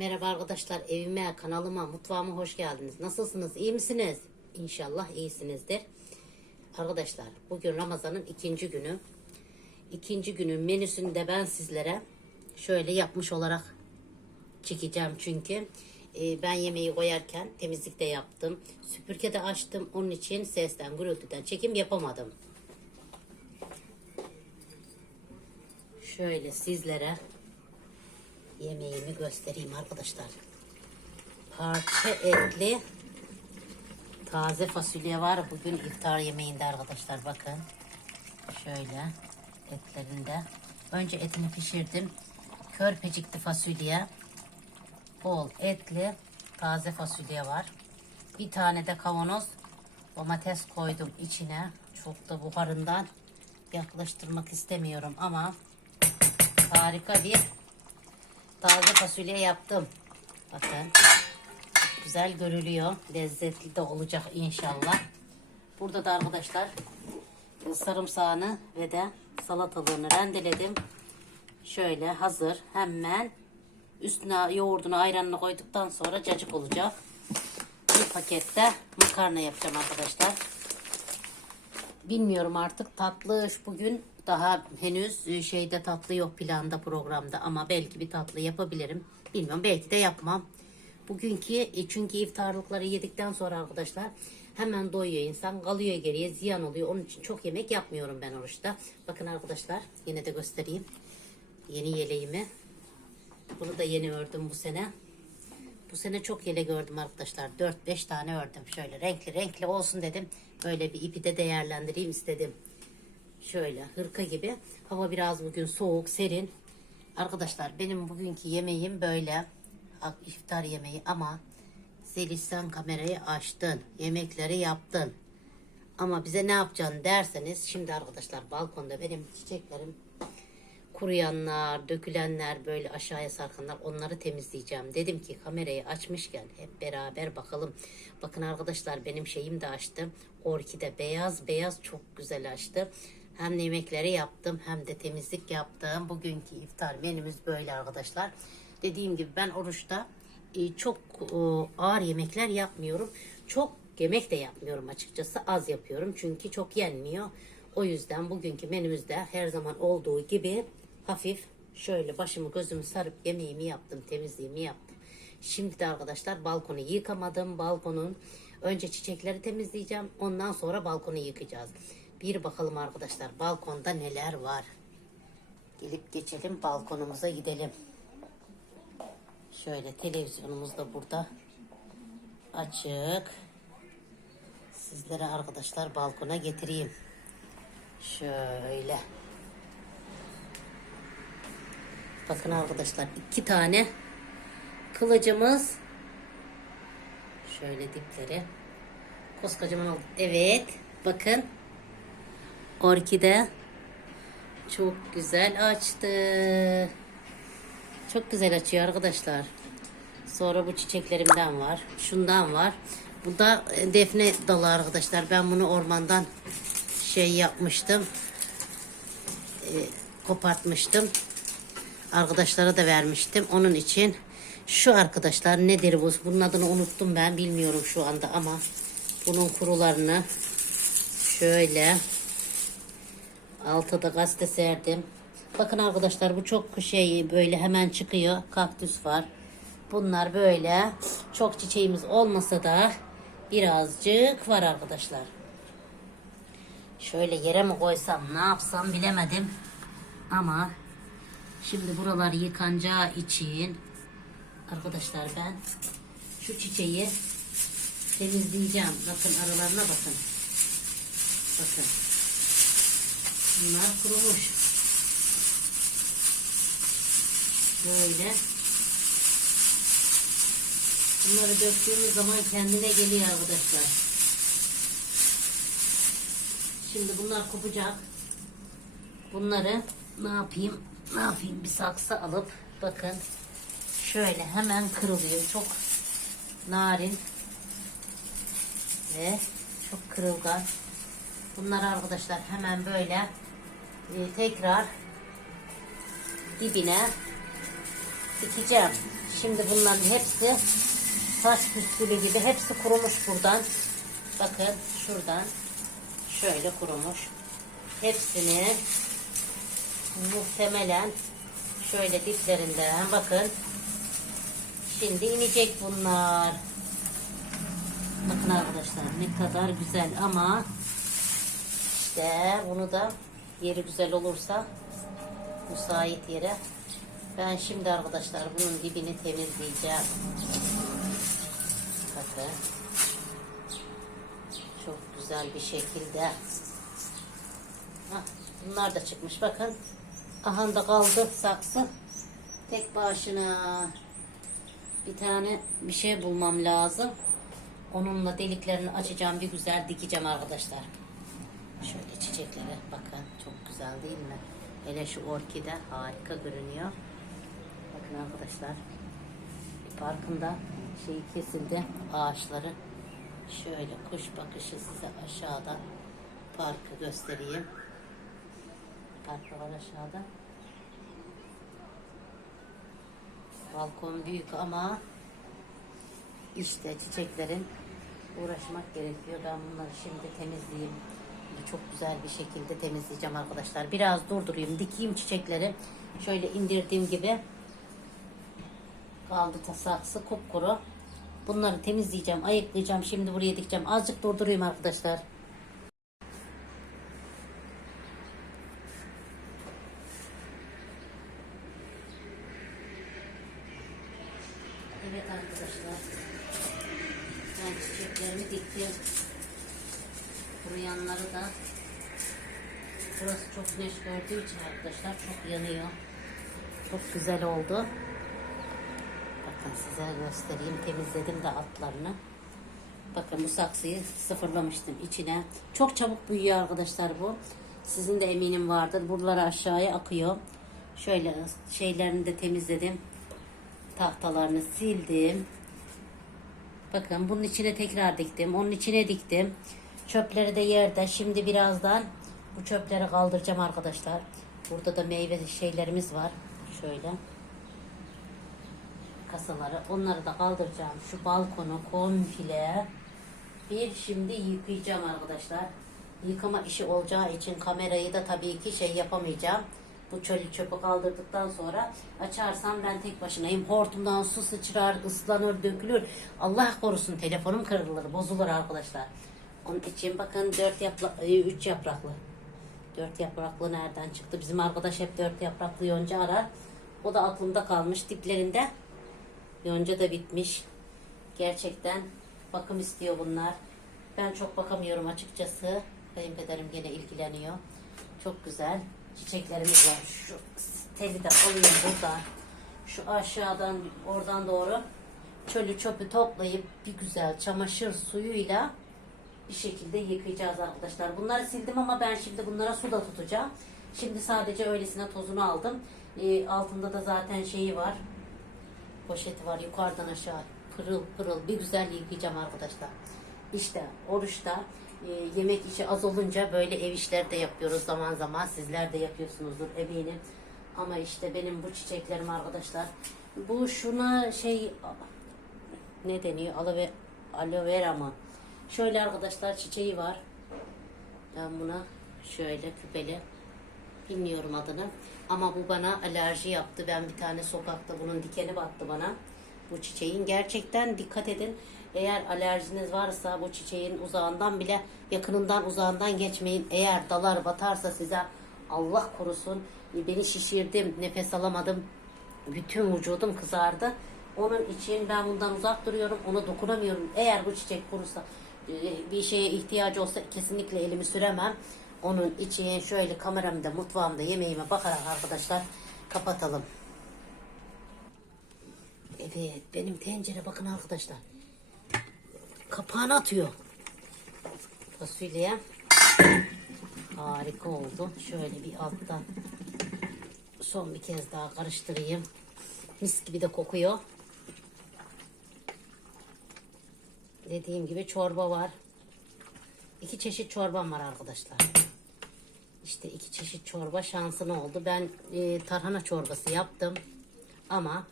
Merhaba arkadaşlar evime, kanalıma, mutfağıma hoş geldiniz. Nasılsınız? İyi misiniz? İnşallah iyisinizdir. Arkadaşlar bugün Ramazan'ın ikinci günü. İkinci günün menüsünü de ben sizlere şöyle yapmış olarak çekeceğim çünkü e, ben yemeği koyarken temizlik de yaptım. Süpürge de açtım. Onun için sesten, gürültüden çekim yapamadım. Şöyle sizlere yemeğimi göstereyim arkadaşlar. Parça etli taze fasulye var bugün iftar yemeğinde arkadaşlar bakın. Şöyle etlerinde. Önce etini pişirdim. Körpecikli fasulye. Bol etli taze fasulye var. Bir tane de kavanoz domates koydum içine. Çok da buharından yaklaştırmak istemiyorum ama harika bir taze fasulye yaptım. Bakın. Güzel görülüyor. Lezzetli de olacak inşallah. Burada da arkadaşlar sarımsağını ve de salatalığını rendeledim. Şöyle hazır. Hemen üstüne yoğurdunu ayranını koyduktan sonra cacık olacak. Bir pakette makarna yapacağım arkadaşlar. Bilmiyorum artık tatlı bugün daha henüz e, şeyde tatlı yok planda programda ama belki bir tatlı yapabilirim. Bilmiyorum belki de yapmam. Bugünkü e, çünkü iftarlıkları yedikten sonra arkadaşlar hemen doyuyor insan kalıyor geriye ziyan oluyor. Onun için çok yemek yapmıyorum ben oruçta. Bakın arkadaşlar yine de göstereyim. Yeni yeleğimi. Bunu da yeni ördüm bu sene. Bu sene çok yele gördüm arkadaşlar. 4-5 tane ördüm. Şöyle renkli renkli olsun dedim. Böyle bir ipi de değerlendireyim istedim. Şöyle hırka gibi. Hava biraz bugün soğuk, serin. Arkadaşlar benim bugünkü yemeğim böyle. iftar yemeği ama Zeliş sen kamerayı açtın. Yemekleri yaptın. Ama bize ne yapacaksın derseniz şimdi arkadaşlar balkonda benim çiçeklerim kuruyanlar, dökülenler, böyle aşağıya sarkanlar onları temizleyeceğim. Dedim ki kamerayı açmışken hep beraber bakalım. Bakın arkadaşlar benim şeyim de açtı. Orkide beyaz beyaz çok güzel açtı. Hem yemekleri yaptım hem de temizlik yaptım. Bugünkü iftar menümüz böyle arkadaşlar. Dediğim gibi ben oruçta e, çok e, ağır yemekler yapmıyorum. Çok yemek de yapmıyorum açıkçası. Az yapıyorum çünkü çok yenmiyor. O yüzden bugünkü menümüzde her zaman olduğu gibi hafif şöyle başımı gözümü sarıp yemeğimi yaptım, temizliğimi yaptım. Şimdi de arkadaşlar balkonu yıkamadım. Balkonun önce çiçekleri temizleyeceğim. Ondan sonra balkonu yıkacağız. Bir bakalım arkadaşlar balkonda neler var. Gelip geçelim balkonumuza gidelim. Şöyle televizyonumuz da burada açık. Sizlere arkadaşlar balkona getireyim. Şöyle. Bakın arkadaşlar iki tane kılıcımız. Şöyle dipleri. Koskocaman oldu. Evet. Bakın. Orkide çok güzel açtı. Çok güzel açıyor arkadaşlar. Sonra bu çiçeklerimden var. Şundan var. Bu da e, defne dalı arkadaşlar. Ben bunu ormandan şey yapmıştım. E, kopartmıştım. Arkadaşlara da vermiştim. Onun için şu arkadaşlar nedir bu? Bunun adını unuttum ben. Bilmiyorum şu anda ama bunun kurularını şöyle altta da gazete serdim. Bakın arkadaşlar bu çok şey böyle hemen çıkıyor. Kaktüs var. Bunlar böyle çok çiçeğimiz olmasa da birazcık var arkadaşlar. Şöyle yere mi koysam ne yapsam bilemedim. Ama şimdi buralar yıkanacağı için arkadaşlar ben şu çiçeği temizleyeceğim. Bakın aralarına bakın. Bakın. Bunlar kurumuş. Böyle. Bunları döktüğümüz zaman kendine geliyor arkadaşlar. Şimdi bunlar kopacak. Bunları ne yapayım? Ne yapayım? Bir saksı alıp bakın şöyle hemen kırılıyor. Çok narin ve çok kırılgan. Bunlar arkadaşlar hemen böyle e, tekrar dibine dikeceğim. Şimdi bunların hepsi saç püskülü gibi hepsi kurumuş buradan. Bakın şuradan şöyle kurumuş. Hepsini muhtemelen şöyle diplerinden bakın. Şimdi inecek bunlar. Bakın arkadaşlar ne kadar güzel ama işte bunu da yeri güzel olursa müsait yere ben şimdi arkadaşlar bunun dibini temizleyeceğim. Bakın. Çok güzel bir şekilde. Hah, bunlar da çıkmış bakın. Aha da kaldı saksı. Tek başına bir tane bir şey bulmam lazım. Onunla deliklerini açacağım bir güzel dikeceğim arkadaşlar. Şöyle çiçeklere bakın çok güzel değil mi? Hele şu orkide harika görünüyor. Bakın arkadaşlar. Parkında şey kesildi ağaçları. Şöyle kuş bakışı size aşağıda parkı göstereyim. Park da var aşağıda. Balkon büyük ama işte çiçeklerin uğraşmak gerekiyor. Ben bunları şimdi temizleyeyim. Çok güzel bir şekilde temizleyeceğim arkadaşlar. Biraz durdurayım, dikeyim çiçekleri. Şöyle indirdiğim gibi kaldı tasaksı kupkuru. Bunları temizleyeceğim, ayıklayacağım. Şimdi buraya dikeceğim. Azıcık durdurayım arkadaşlar. Evet arkadaşlar. Ben çiçeklerimi diktim. Kuruyanları da burası çok güneş gördüğü için arkadaşlar çok yanıyor. Çok güzel oldu. Bakın size göstereyim. Temizledim de altlarını. Bakın bu saksıyı sıfırlamıştım içine. Çok çabuk büyüyor arkadaşlar bu. Sizin de eminim vardır. Buraları aşağıya akıyor. Şöyle şeylerini de temizledim. Tahtalarını sildim. Bakın bunun içine tekrar diktim. Onun içine diktim. Çöpleri de yerde. Şimdi birazdan bu çöpleri kaldıracağım arkadaşlar. Burada da meyve şeylerimiz var. Şöyle kasaları. Onları da kaldıracağım. Şu balkonu komple bir şimdi yıkayacağım arkadaşlar. Yıkama işi olacağı için kamerayı da tabii ki şey yapamayacağım. Bu çölü çöpü kaldırdıktan sonra açarsam ben tek başınayım. Hortumdan su sıçrar, ıslanır, dökülür. Allah korusun telefonum kırılır, bozulur arkadaşlar. Onun için bakın dört yaprak, e, üç yapraklı. Dört yapraklı nereden çıktı? Bizim arkadaş hep dört yapraklı yonca arar. O da aklımda kalmış diplerinde. Yonca da bitmiş. Gerçekten bakım istiyor bunlar. Ben çok bakamıyorum açıkçası. Kayınpederim gene ilgileniyor. Çok güzel. Çiçeklerimiz var. Şu teli de alayım buradan. Şu aşağıdan oradan doğru çölü çöpü toplayıp bir güzel çamaşır suyuyla bir şekilde yıkayacağız arkadaşlar. Bunları sildim ama ben şimdi bunlara su da tutacağım. Şimdi sadece öylesine tozunu aldım. Ee, altında da zaten şeyi var. Poşeti var yukarıdan aşağı pırıl pırıl bir güzel yıkayacağım arkadaşlar. İşte oruçta e, yemek işi az olunca böyle ev işleri de yapıyoruz zaman zaman. Sizler de yapıyorsunuzdur eminim. Ama işte benim bu çiçeklerim arkadaşlar. Bu şuna şey ne deniyor? Aloe, aloe vera mı? Şöyle arkadaşlar çiçeği var. Ben buna şöyle küpeli bilmiyorum adını. Ama bu bana alerji yaptı. Ben bir tane sokakta bunun dikeni battı bana. Bu çiçeğin gerçekten dikkat edin. Eğer alerjiniz varsa bu çiçeğin uzağından bile yakınından uzağından geçmeyin. Eğer dalar batarsa size Allah korusun beni şişirdim, nefes alamadım. Bütün vücudum kızardı. Onun için ben bundan uzak duruyorum. Ona dokunamıyorum. Eğer bu çiçek kurusa e, bir şeye ihtiyacı olsa kesinlikle elimi süremem. Onun için şöyle kameramda, mutfağımda yemeğime bakarak arkadaşlar kapatalım. Evet benim tencere bakın arkadaşlar. Kapağını atıyor. Fasulye. Harika oldu. Şöyle bir alttan son bir kez daha karıştırayım. Mis gibi de kokuyor. Dediğim gibi çorba var. İki çeşit çorbam var arkadaşlar. İşte iki çeşit çorba şansına oldu. Ben e, tarhana çorbası yaptım. Ama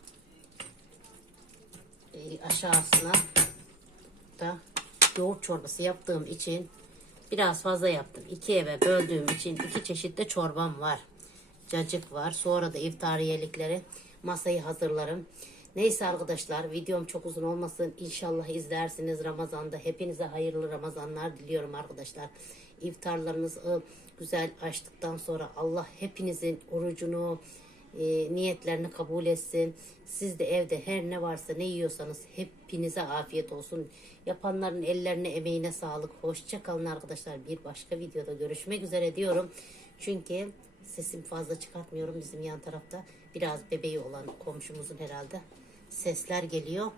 e, aşağısına da yoğurt çorbası yaptığım için biraz fazla yaptım. İki eve böldüğüm için iki çeşit de çorbam var. Cacık var. Sonra da iftariyelikleri masayı hazırlarım. Neyse arkadaşlar videom çok uzun olmasın. İnşallah izlersiniz Ramazan'da. Hepinize hayırlı Ramazanlar diliyorum arkadaşlar. İftarlarınızı güzel açtıktan sonra Allah hepinizin orucunu, e, niyetlerini kabul etsin. Siz de evde her ne varsa ne yiyorsanız hepinize afiyet olsun. Yapanların ellerine emeğine sağlık. Hoşça kalın arkadaşlar. Bir başka videoda görüşmek üzere diyorum. Çünkü sesim fazla çıkartmıyorum bizim yan tarafta. Biraz bebeği olan komşumuzun herhalde sesler geliyor.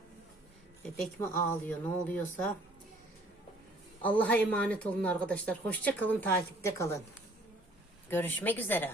Bebek mi ağlıyor ne oluyorsa. Allah'a emanet olun arkadaşlar. Hoşça kalın takipte kalın. Görüşmek üzere.